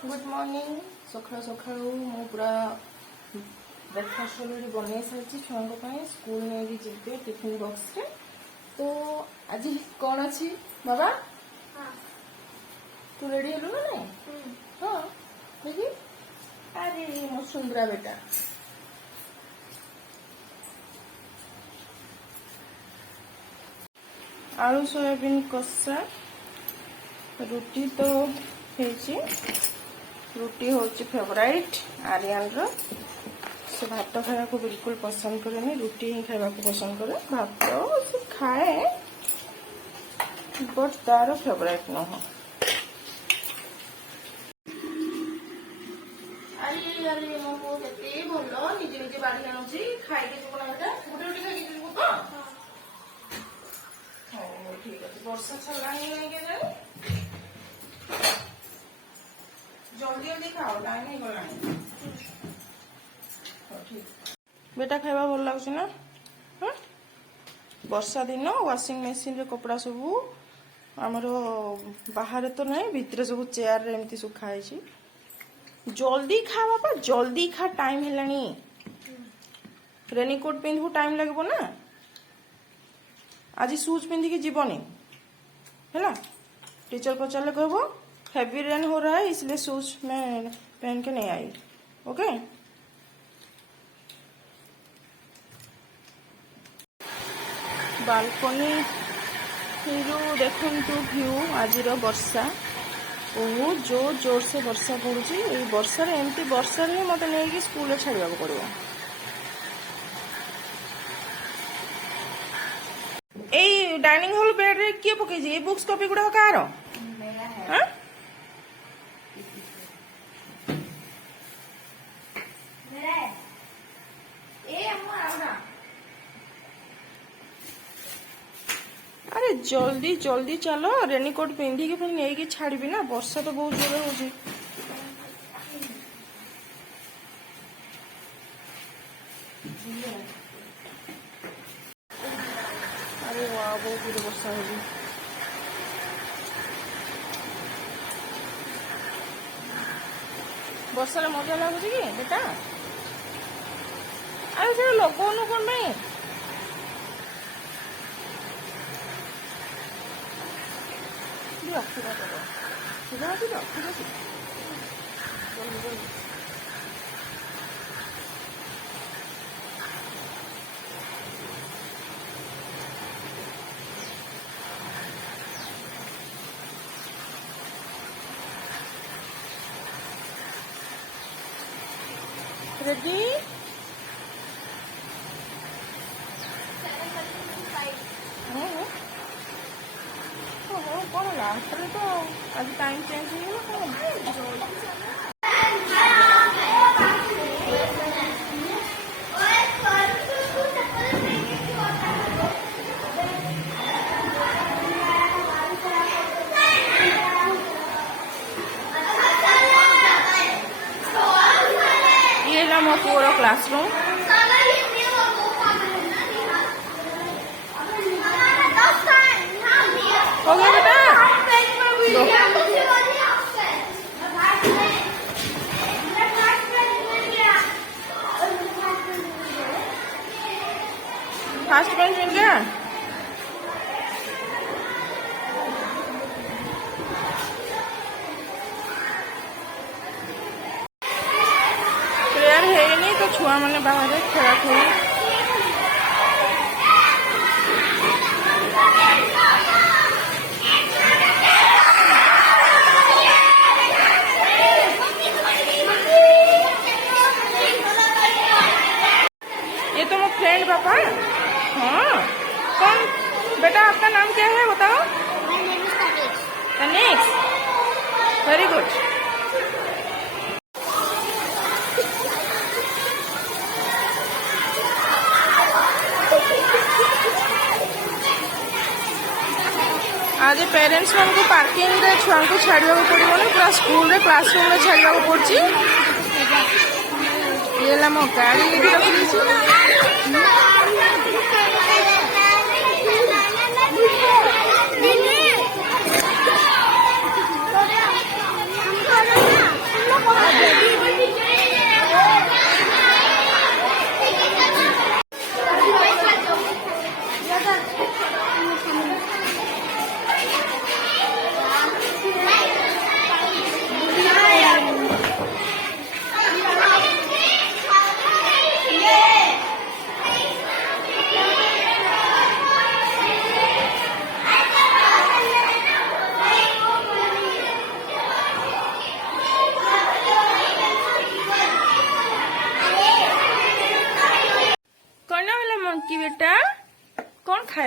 Good morning सकाल सकाल मु पूरा ब्रेकफास्ट अलरेडी बन सारी छुआ स्कूल नहीं जी टिफिन बॉक्स रे। तो आज कौन अच्छी बाबा तू रेडी हेलु ना नहीं? हाँ देखी अरे मो सुंदरा बेटा आलू सोयाबीन कषा रुटी तो रुटी हूँ फेवराइट आर्यन रो से भात खाया को बिल्कुल पसंद करे रुटी ही खाया को पसंद करे भात से खाए बट तार फेवराइट न हो। अरे अरे मो को केते भलो निजे निजे बाड़ी आनुची खाई के जीवन बेटा गुटे गुटे खाई के जीवन तो हो ठीक है वर्षा छला नहीं के जाए जल्दी जल्दी खाओ टाइम नहीं गलानी बेटा खाଇବା ଭଲ ଲାଗୁଛି ନା? ବର୍ଷା ଦିନ ୱାସିଂ ମେସିନ ରେ କପड़ा ସବୁ ଆମର ବାହାରେ ତ ନାହିଁ ଭିତରେ ସବୁ ଚେୟାର ରେ ଏମିତି ସୁଖା ହେଇଛି। जल्दी खा बापा जल्दी खा टाइम हेलानी रेनकोट पिंधबू टाइम लगबो ना आज शूज पिंधि के जीवनी है टीचर पचारे कहबो हैवी रेन हो रहा है इसलिए शूज में पहन के नहीं आई। ओके बालकनी देखु व्यू आज वर्षा बहुत जोर जोर से वर्षा पड़ुची वर्षा एमती वर्षा मत नहीं स्कूल छाड़ा पड़ो। ए डाइनिंग हॉल बेड रे किए पकई बुक्स कॉपी गुड़ा कार अरे जल्दी जल्दी चलो रेनकोट पिंधि के फिर नहीं छाड़ी ना वर्षा तो बहुत जोर हो। अरे वाह बहुत जोर वर्षा हो वर्षा मजा लगुच कि बेटा अरे से लगौनु कौन भाई रखी सीधा अच्छी रखी जल्दी जल्दी रेडी कौन लास्ट तो आज टाइम चेंज ये है मो पूरा क्लासरूम हो गया बेटा फास्ट बेंच मिल गया। प्रेयर है नहीं तो छुआ मैंने बाहर खेला खेली फ्रेंड पापा। हाँ कौन बेटा आपका नाम क्या है बताओ? Tanishq very good. आज पेरेंट्स मान को पार्किंग रे छुआ को छाड़िया पड़ो ना पूरा स्कूल रे क्लासरूम में छाड़िया पड़ी। ये मो गाड़ी रखी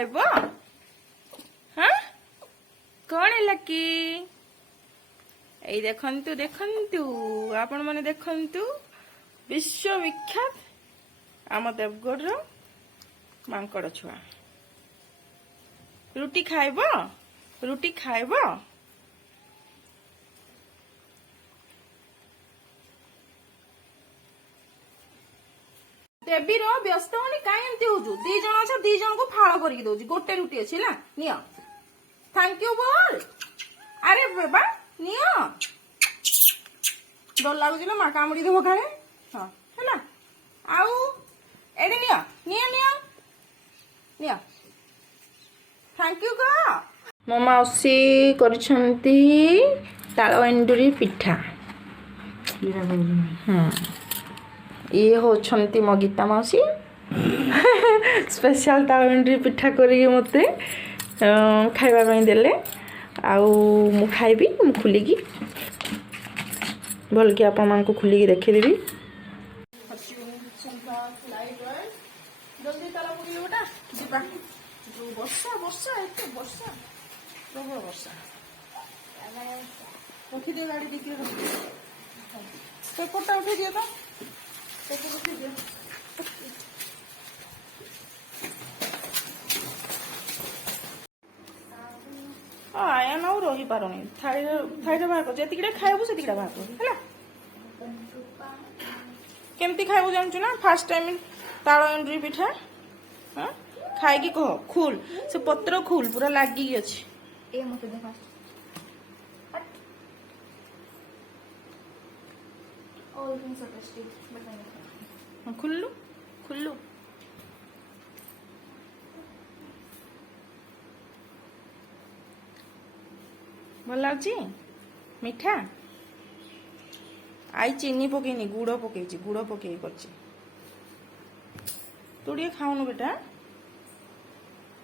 खाइब हाँ कौन है कि देखंतु देखंतु आपण माने देखंतु विश्वविख्यात आम देवगढ़ मांकड़ छुआ रुटी खाइब रुटी खाइब देवी रो व्यस्त होनी काई एमती होजु दी जण अछ दी जण को फाळ करके दोजी गोटे रुटी अछि ना नियो थैंक यू बोल अरे बाबा नियो डर लागुची ना मा कामुड़ी देबो काळे हां हैला आउ एडे नियो नियो नियो नियो थैंक यू का मो माउसी करछंती ताळ एंडुरी पिठा ये होछंती मो गीता माउसी स्पेशल ताळ एंडुरी पिठा करी मते खाइबा पई देले आउ मु खाइबी मु खुलिकी भल कि आपण मान को खुलिकी देखि देबी जल्दी ताला पुरी बेटा जिबा वर्षा वर्षा एते वर्षा प्रबल वर्षा उठी दे गाड़ी दिखे पेपरटा उठी दिए तो पेपर उठी दिए आया ना रही पारुनी थाई बाहर कर जी खाइबू से बाहर कर है केमती खाइबू जानचु ना फास्ट टाइम ताଳ एंडुरी पिठा हाँ खाई कह खुल से पत्र खुल पूरा लागिकी अच्छी ए मते दे fast all things are tasty but खुल्लू खुल्लू भल लाଗୁଛି मिठा आई चीनी पकेनी गुड़ पकई गुड़ पकई कर तू टे खाऊनु बेटा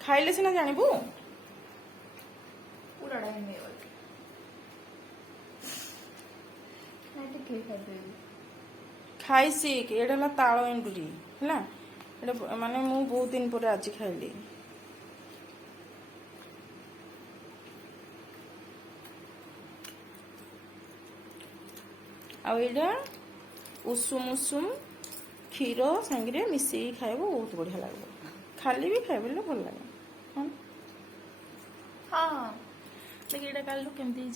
खाइले सीना जानबू खाई सीख एटा ताଳ एंडुरी है माने मु बहुत दिन पर आज खाइली आईटा उषुम उषुम क्षीर सांगे मिसई खाइब बहुत बढ़िया लगे खाली भी खाइब भल लगे हाँ देखिए कालू केमती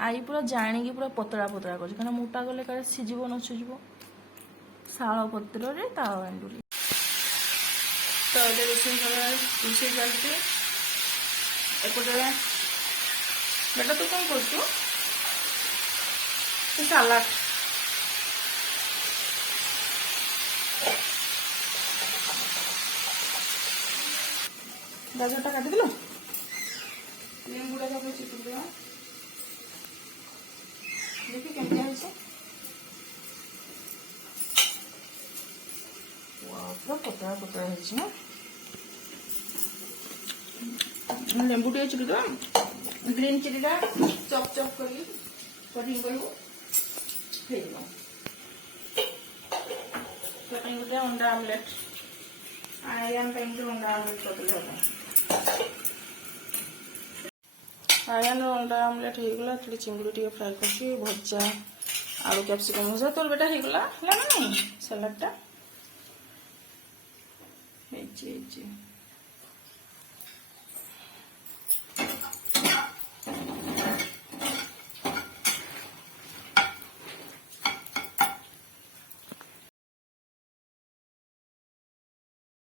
आई पूरा जाणी पूरा पतला पतला कर कहीं मोटा गले काले सीझ न सीझ शाल पत्र ताଳ एंडुरी तो ये रोषे चलती एपटे बेटा तू कौन कर सालाड गाजर टा काटी दिल लेंबुड़ा सब चिपुड़ देवा देखी केमती है पूरा पतला पतला है ना लेंबू टे चिपुड़ देवा ग्रीन चिली टा चॉप चॉप करी कटिंग करू गोटे अंडा आमलेट आर्यन अंडा आमलेट कर आर्यन अंडा आमलेट होगला चिंगुड़ी टे फ्राए कर भजा आलू कैप्सिकम भजा तोर बेटा होगला है ना नहीं सलाड टा